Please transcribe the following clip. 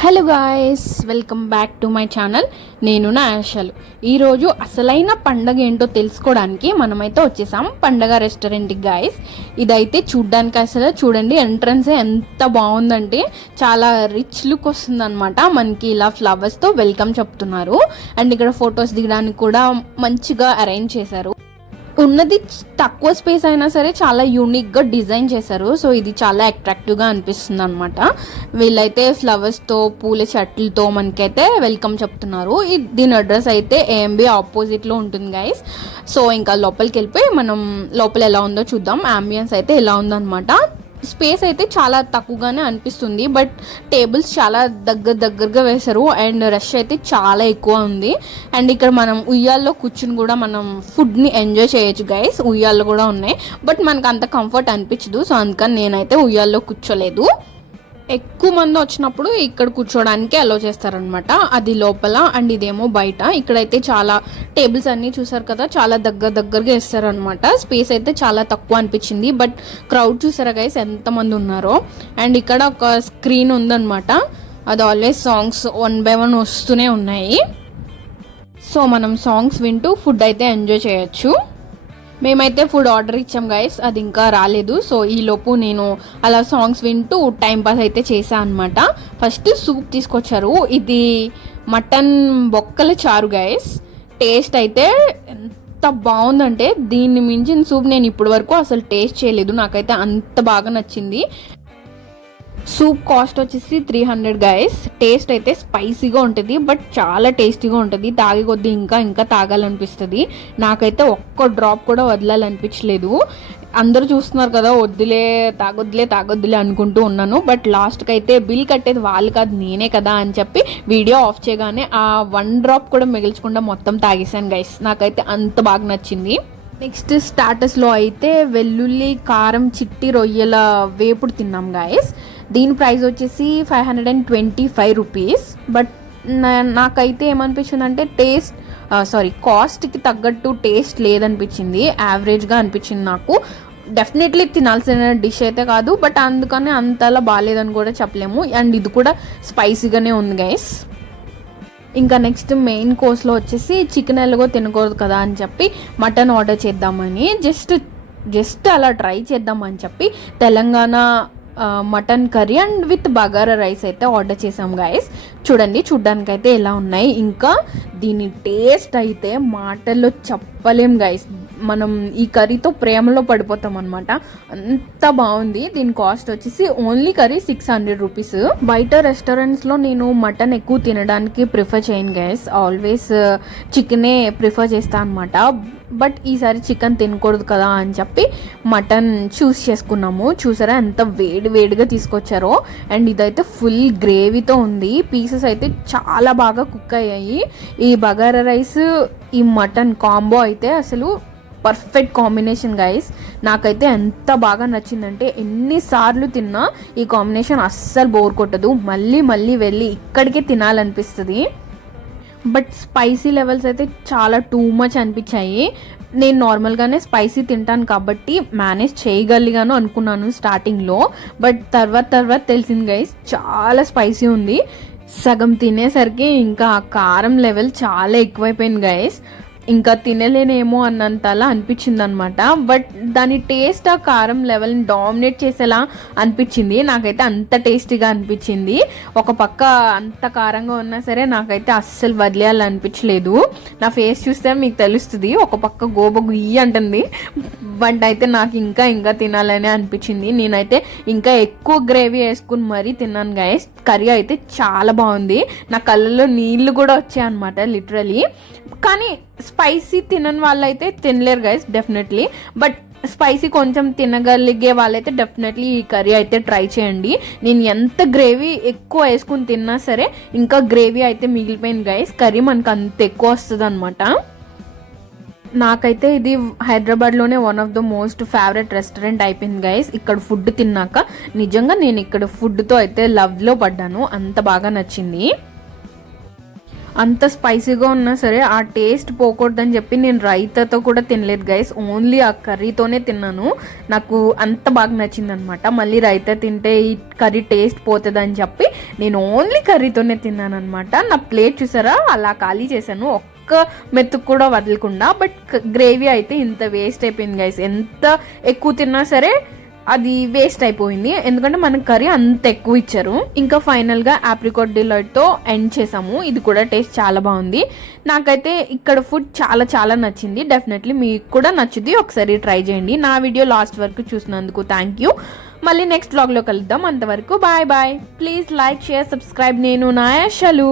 Hello guys, welcome back to my channel. నేను నా ఆశలు. ఈరోజు అసలైన పండగ ఏంటో తెలుసుకోవడానికి మనమైతే వచ్చేసాం పండగ రెస్టారెంట్కి గాయస్. ఇదైతే చూడ్డానికి అసలు చూడండి, ఎంట్రన్స్ ఎంత బాగుందంటే చాలా రిచ్ లుక్ వస్తుంది అనమాట. మనకి ఇలా ఫ్లవర్స్తో వెల్కమ్ చెప్తున్నారు. అండ్ ఇక్కడ ఫొటోస్ దిగడానికి కూడా మంచిగా అరేంజ్ చేశారు. ఉన్నది తక్కువ స్పేస్ అయినా సరే చాలా యూనిక్గా డిజైన్ చేశారు. సో ఇది చాలా అట్రాక్టివ్గా అనిపిస్తుంది అనమాట. వీళ్ళైతే ఫ్లవర్స్తో పూల చెట్లతో మనకైతే వెల్కమ్ చెప్తున్నారు. దీని అడ్రస్ అయితే ఏఎంబి ఆపోజిట్లో ఉంటుంది గైస్. సో ఇంకా లోపలికి వెళ్ళిపోయి మనం లోపల ఎలా ఉందో చూద్దాం. అంబియన్స్ అయితే ఎలా ఉందన్నమాట. స్పేస్ అయితే చాలా తక్కువగానే అనిపిస్తుంది, బట్ టేబుల్స్ చాలా దగ్గరగా వేశారు. అండ్ రష్ అయితే చాలా ఎక్కువ ఉంది. అండ్ ఇక్కడ మనం ఉయ్యాల్లో కూర్చుని కూడా మనం ఫుడ్ని ఎంజాయ్ చేయొచ్చు గైస్. ఉయ్యాల్లో కూడా ఉన్నాయి, బట్ మనకు అంత కంఫర్ట్ అనిపించదు. సో అందుకని నేనైతే ఉయ్యాల్లో కూర్చోలేదు. ఎక్కువ మంది వచ్చినప్పుడు ఇక్కడ కూర్చోడానికి అలో చేస్తారనమాట. అది లోపల అండ్ ఇదేమో బయట. ఇక్కడైతే చాలా టేబుల్స్ అన్నీ చూసారు కదా, చాలా దగ్గరగా వేస్తారనమాట. స్పేస్ అయితే చాలా తక్కువ అనిపించింది, బట్ క్రౌడ్ చూసారా గైస్ ఎంతమంది ఉన్నారో. అండ్ ఇక్కడ ఒక స్క్రీన్ ఉందన్నమాట. అది ఆల్వేస్ సాంగ్స్ 1 by 1 వస్తూనే ఉన్నాయి. సో మనం సాంగ్స్ వింటూ ఫుడ్ అయితే ఎంజాయ్ చేయొచ్చు. మేమైతే ఫుడ్ ఆర్డర్ ఇచ్చాం గైస్, అది ఇంకా రాలేదు. సో ఈలోపు నేను అలా సాంగ్స్ వింటూ టైం పాస్ అయితే చేశాను అనమాట. ఫస్ట్ సూప్ తీసుకొచ్చారు. ఇది మటన్ బొక్కల చారు గైస్. టేస్ట్ అయితే ఎంత బాగుందంటే దీన్ని మించిన సూప్ నేను ఇప్పటి వరకు అసలు టేస్ట్ చేయలేదు. నాకైతే అంత బాగా నచ్చింది. సూప్ కాస్ట్ వచ్చేసి 300 గైస్. టేస్ట్ అయితే స్పైసీగా ఉంటుంది, బట్ చాలా టేస్టీగా ఉంటుంది. తాగే కొద్దీ ఇంకా తాగాలనిపిస్తుంది. నాకైతే ఒక్క డ్రాప్ కూడా వదలాలనిపించలేదు. అందరూ చూస్తున్నారు కదా, తాగొద్దులే అనుకుంటూ ఉన్నాను. బట్ లాస్ట్కి అయితే బిల్ కట్టేది వాళ్ళు కాదు నేనే కదా అని చెప్పి వీడియో ఆఫ్ చేయగానే ఆ 1 డ్రాప్ కూడా మిగిల్చకుండా మొత్తం తాగేసాను గైస్. నాకైతే అంత బాగా నచ్చింది. నెక్స్ట్ స్టార్టర్స్లో అయితే వెల్లుల్లి కారం చిట్టి రొయ్యల వేపుడు తిన్నాం గాయస్. దీని ప్రైస్ వచ్చేసి 525 రూపీస్. బట్ నాకైతే ఏమనిపించింది అంటే కాస్ట్కి తగ్గట్టు టేస్ట్ లేదనిపించింది. యావరేజ్గా అనిపించింది నాకు. డెఫినెట్లీ తినాల్సిన డిష్ అయితే కాదు, బట్ అందుకని అంతలా బాగాలేదని కూడా చెప్పలేము. అండ్ ఇది కూడా స్పైసీగానే ఉంది గైస్. ఇంకా నెక్స్ట్ మెయిన్ కోర్స్లో వచ్చేసి చికెన్ ఎలాగో తినకూడదు కదా అని చెప్పి మటన్ ఆర్డర్ చేద్దామని జస్ట్ అలా ట్రై చేద్దామని చెప్పి Telangana mutton curry and with bagara rice అయితే ఆర్డర్ చేసాం గాయస్. చూడ్డానికి అయితే ఎలా ఉన్నాయి. ఇంకా దీని టేస్ట్ అయితే మాటల్లో చెప్పలేం గాయస్. మనం ఈ కర్రీతో ప్రేమలో పడిపోతాం అనమాట. అంత బాగుంది. దీని కాస్ట్ వచ్చేసి ఓన్లీ కర్రీ 600 రూపీస్. బయట రెస్టారెంట్స్లో నేను మటన్ ఎక్కువ తినడానికి ప్రిఫర్ చేయను గైస్. ఆల్వేస్ చికెనే ప్రిఫర్ చేస్తాను అనమాట. బట్ ఈసారి చికెన్ తినకూడదు కదా అని చెప్పి మటన్ చూస్ చేసుకున్నాము. చూసారా ఎంత వేడిగా తీసుకొచ్చారో. అండ్ ఇదైతే ఫుల్ గ్రేవీతో ఉంది. పీసెస్ అయితే చాలా బాగా కుక్ అయ్యాయి. ఈ బగారా రైస్ ఈ మటన్ కాంబో అయితే అసలు పర్ఫెక్ట్ కాంబినేషన్ గైస్. నాకైతే ఎంత బాగా నచ్చిందంటే ఎన్నిసార్లు తిన్నా ఈ కాంబినేషన్ అస్సలు బోర్ కొట్టదు. మళ్ళీ వెళ్ళి ఇక్కడికే తినాలనిపిస్తుంది. బట్ స్పైసీ లెవెల్స్ అయితే చాలా టూ మచ్ అనిపించాయి. నేను నార్మల్గానే స్పైసీ తింటాను కాబట్టి మేనేజ్ చేయగలిగాను అనుకున్నాను స్టార్టింగ్లో. బట్ తర్వాత తెలిసింది గైస్ చాలా స్పైసీ ఉంది. సగం తినేసరికి ఇంకా కారం లెవెల్ చాలా ఎక్కువైపోయింది గైస్. ఇంకా తినలేనేమో అన్నంతలా అనిపించింది అనమాట. బట్ దాని టేస్ట్ ఆ కారం లెవెల్ని డామినేట్ చేసేలా అనిపించింది. నాకైతే అంత టేస్టీగా అనిపించింది. ఒక పక్క అంత కారంగా ఉన్నా సరే నాకైతే అస్సలు వదిలేయాలనిపించలేదు. నా ఫేస్ చూస్తే మీకు తెలుస్తుంది. ఒక పక్క గోబగుయ్యి అంటుంది, బట్ అయితే నాకు ఇంకా తినాలని అనిపించింది. నేనైతే ఇంకా ఎక్కువ గ్రేవీ వేసుకుని మరీ తిన్నాను గైస్. కర్రీ అయితే చాలా బాగుంది. నా కళ్ళల్లో నీళ్లు కూడా వచ్చాయి అనమాట లిటరలీ. కానీ స్పైసీ తినని వాళ్ళైతే తినలేరు గైస్ డెఫినెట్లీ. బట్ స్పైసీ కొంచెం తినగలిగే వాళ్ళైతే డెఫినెట్లీ ఈ కర్రీ అయితే ట్రై చేయండి. నేను ఎంత గ్రేవీ ఎక్కువ వేసుకుని తిన్నా సరే ఇంకా గ్రేవీ అయితే మిగిలిపోయింది గైస్. కర్రీ మనకు అంత ఎక్కువ వస్తుంది అనమాట. నాకైతే ఇది హైదరాబాద్లోనే one of the most favourite restaurant అయిపోయింది గైస్. ఇక్కడ ఫుడ్ తిన్నాక నిజంగా నేను ఇక్కడ ఫుడ్తో అయితే లవ్లో పడ్డాను. అంత బాగా నచ్చింది. అంత స్పైసీగా ఉన్నా సరే ఆ టేస్ట్ పోకూడదని చెప్పి నేను రైతాతో కూడా తినలేదు గైస్, ఓన్లీ ఆ కర్రీతోనే తిన్నాను. నాకు అంత బాగా నచ్చింది అనమాట. మళ్ళీ రైతా తింటే ఈ కర్రీ టేస్ట్ పోతుంది అని చెప్పి నేను ఓన్లీ కర్రీతోనే తిన్నాను అనమాట. నా ప్లేట్ చూసారా అలా ఖాళీ చేశాను, ఒక్క మెతుకు కూడా వదలకుండా. బట్ గ్రేవీ అయితే ఇంత వేస్ట్ అయిపోయింది గైస్. ఎంత ఎక్కువ తిన్నా సరే అది వేస్ట్ అయిపోయింది, ఎందుకంటే మనకు కర్రీ అంత ఎక్కువ ఇచ్చారు. ఇంకా ఫైనల్గా ఆప్రికాట్ డిలైట్తో ఎండ్ చేసాము. ఇది కూడా టేస్ట్ చాలా బాగుంది. నాకైతే ఇక్కడ ఫుడ్ చాలా చాలా నచ్చింది. డెఫినెట్లీ మీకు కూడా నచ్చుద్ది, ఒకసారి ట్రై చేయండి. నా వీడియో లాస్ట్ వరకు చూసినందుకు థ్యాంక్ యూ. మళ్ళీ నెక్స్ట్ వ్లాగ్లో కలుద్దాం. అంతవరకు bye bye. Please like, share, subscribe. నేను నా యాషలు.